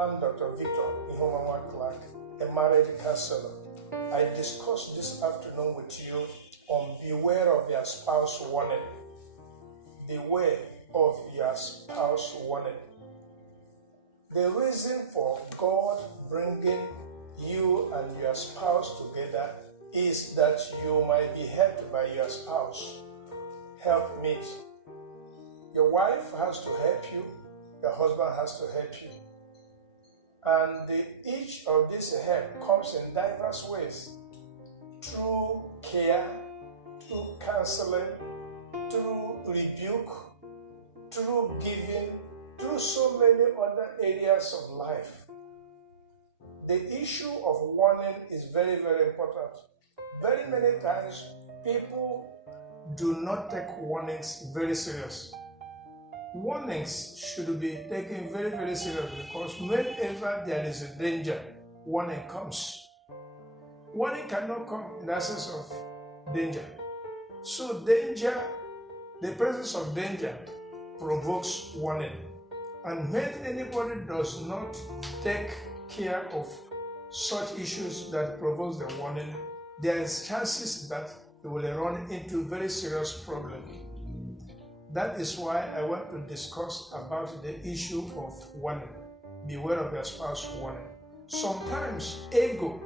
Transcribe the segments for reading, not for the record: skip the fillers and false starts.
I'm Dr. Victor Ihuoma Nwaclerk, a marriage counselor. I discuss this afternoon with you on beware of your spouse warning. Beware of your spouse warning. The reason for God bringing you and your spouse together is that you might be helped by your spouse. Helpmeet. Your wife has to help you, your husband has to help you. And each of these help comes in diverse ways. Through care, through counseling, through rebuke, through giving, through so many other areas of life. The issue of warning is very, very important. Very many times, people do not take warnings very serious. Warnings should be taken very, very serious because whenever there is a danger, warning comes. Warning cannot come in the absence of danger. So danger, the presence of danger provokes warning. And when anybody does not take care of such issues that provokes the warning, there is chances that they will run into very serious problems. That is why I want to discuss about the issue of warning. Beware of your spouse warning. Sometimes ego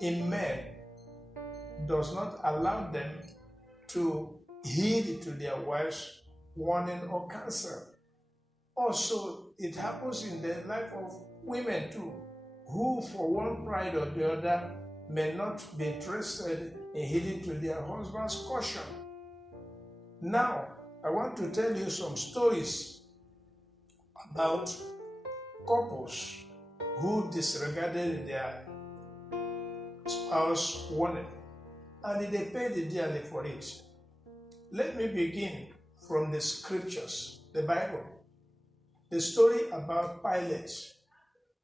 in men does not allow them to heed to their wife's warning or counsel. Also, it happens in the life of women too, who for one pride or the other may not be interested in heeding to their husband's caution. Now, I want to tell you some stories about couples who disregarded their spouse warning and they paid dearly for it. Let me begin from the scriptures, the Bible. The story about Pilate.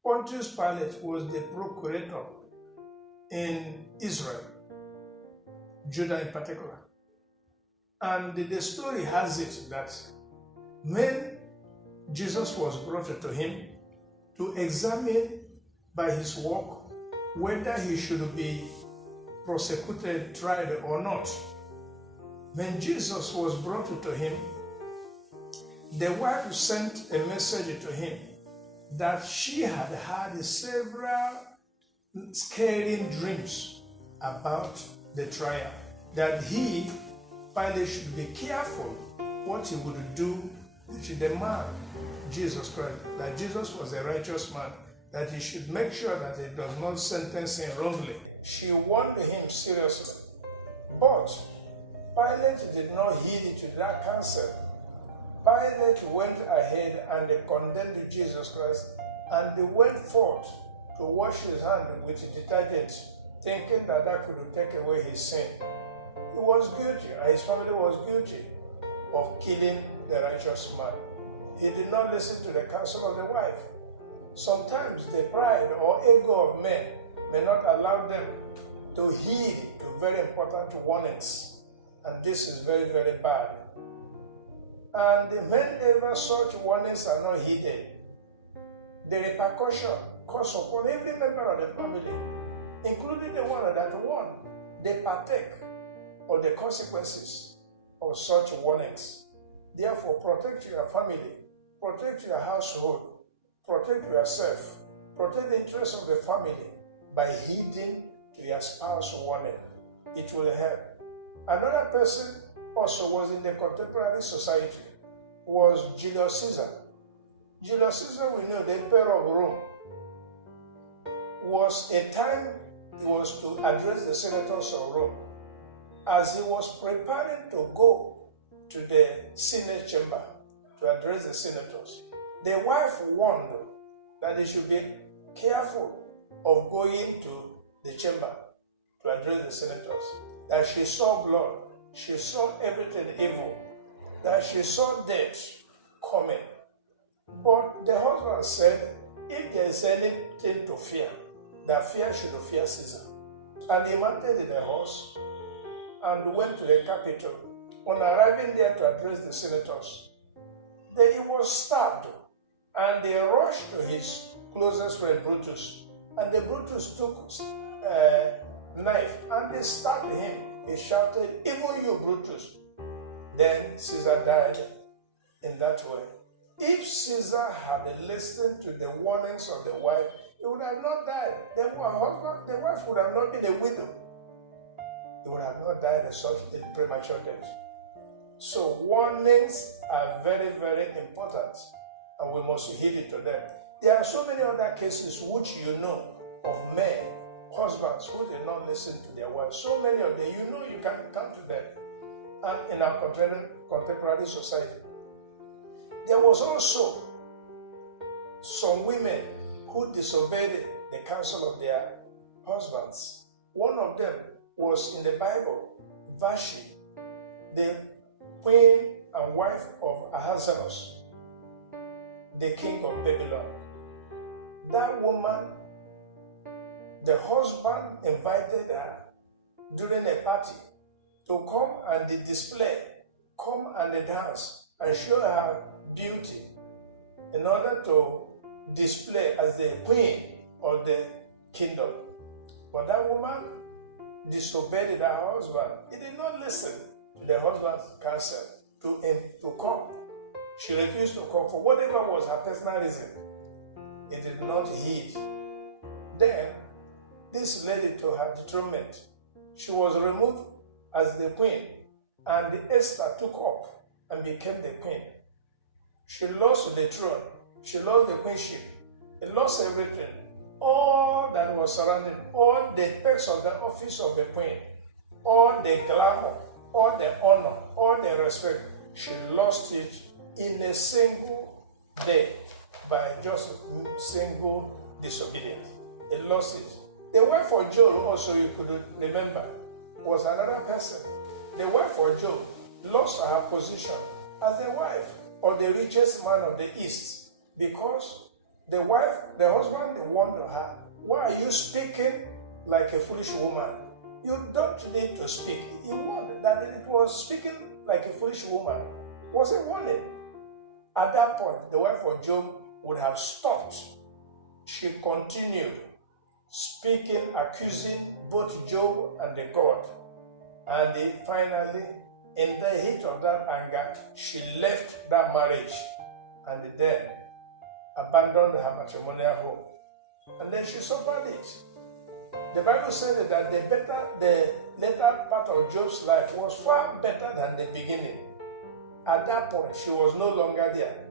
Pontius Pilate was the procurator in Israel, Judah in particular. And the story has it that when Jesus was brought to him to examine by his work whether he should be prosecuted, tried or not, when Jesus was brought to him, the wife sent a message to him that she had had several scaring dreams about the trial, that he, Pilate, should be careful what he would do to the man, Jesus Christ, that Jesus was a righteous man, that he should make sure that he does not sentence him wrongly. She warned him seriously. But Pilate did not heed to that counsel. Pilate went ahead and condemned Jesus Christ, and they went forth to wash his hand with detergent, thinking that that could take away his sin. He was guilty, and his family was guilty of killing the righteous man. He did not listen to the counsel of the wife. Sometimes the pride or ego of men may not allow them to heed to very important warnings, and this is very, very bad. And whenever such warnings are not heeded, the repercussion comes upon every member of the family, including the one that won. They partake of the consequences of such warnings. Therefore, protect your family, protect your household, protect yourself, protect the interests of the family by heeding to your spouse warning. It will help. Another person also was in the contemporary society, was Julius Caesar. Julius Caesar, we know, the emperor of Rome, was a time he was to address the senators of Rome. As he was preparing to go to the Senate chamber to address the senators, the wife warned that they should be careful of going to the chamber to address the senators, that she saw blood, she saw everything evil, that she saw death coming. But the husband said, if there is anything to fear, that fear should fear Caesar. And he mounted the horse and went to the capital. On arriving there to address the senators, then he was stabbed And they rushed to his closest friend, Brutus. And the Brutus took a knife and they stabbed him. He shouted, "Even you, Brutus." Then Caesar died in that way. If Caesar had listened to the warnings of the wife, he would have not died. The wife would have not been a widow. He would have not died at such a premature death. So warnings are very, very important, and we must heed it to them. There are so many other cases which you know of men, husbands who did not listen to their wives. So many of them, you know, you can come to them. And in our contemporary society, there was also some women who disobeyed the counsel of their husbands. One of them was in the Bible, Vashti, the queen and wife of Ahasuerus, the king of Babylon. That woman, the husband invited her during a party to come and display, come and dance and show her beauty in order to display as the queen of the kingdom. But that woman disobeyed her husband. He did not listen to the husband's counsel to come. She refused to come for whatever was her personal reason. He did not heed. Then this led to her dethronement. She was removed as the queen, and Esther took up and became the queen. She lost the throne. She lost the queenship. She lost everything. All that was surrounding, all the perks of the office of the queen, all the glamour, all the honor, all the respect, she lost it in a single day by just single disobedience. He lost it. The wife of Job also, you could remember, was another person. The wife of Job lost her position as the wife of the richest man of the East because the husband warned her, "Why are you speaking like a foolish woman? You don't need to speak." He warned that it was speaking like a foolish woman was a warning. At that point, the wife of Job would have stopped. She continued speaking, accusing both Job and the God. And finally, in the heat of that anger, she left that marriage and then abandoned her matrimonial home. And then she suffered it. The Bible said that the later part of Job's life was far better than the beginning. At that point, she was no longer there.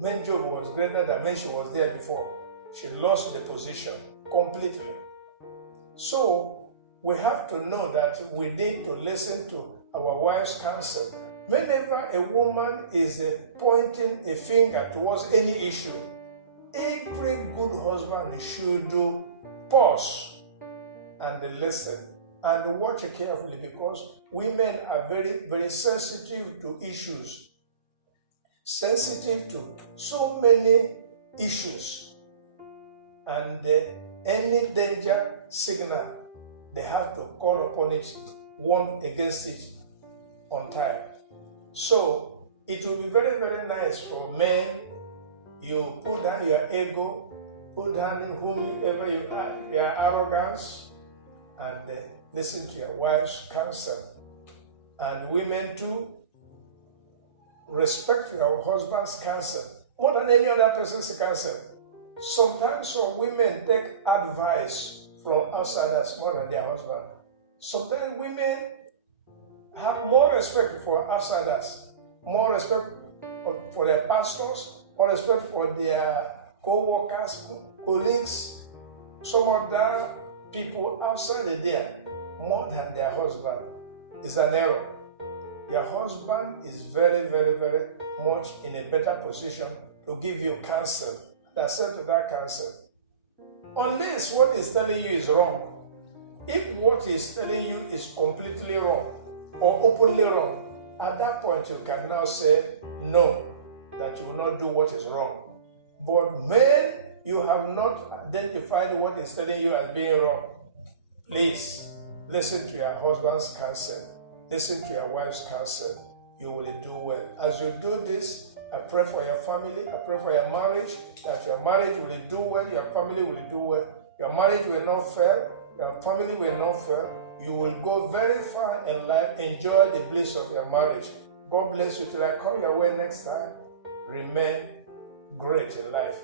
When Job was greater than when she was there before, she lost the position completely. So, we have to know that we need to listen to our wife's counsel. Whenever a woman is pointing a finger towards any issue, every good husband should pause and listen and watch carefully, because women are very, very sensitive to issues, sensitive to so many issues, and any danger signal, they have to call upon it, warn against it on time. So it will be very, very nice for men. You put down your ego, put down whomever you are, your arrogance, and listen to your wife's counsel. And women too, respect your husband's counsel more than any other person's counsel. Sometimes some women take advice from outsiders more than their husband. Sometimes women have more respect for outsiders, more respect for their pastors, more respect for their co-workers, colleagues, some other people outside there, more than their husband. It's an error. Your husband is very, very, very much in a better position to give you counsel, and accept to that counsel. Unless what he's telling you is wrong. If what he's telling you is completely wrong or openly wrong, at that point you can now say no, that you will not do what is wrong. But when you have not identified what he's telling you as being wrong, please listen to your husband's counsel, listen to your wife's counsel, you will do well. As you do this, I pray for your family, I pray for your marriage, that your marriage will do well, your family will do well, your marriage will not fail, your family will not fail. You will go very far in life, enjoy the bliss of your marriage. God bless you till I come your way next time. Remain great in life.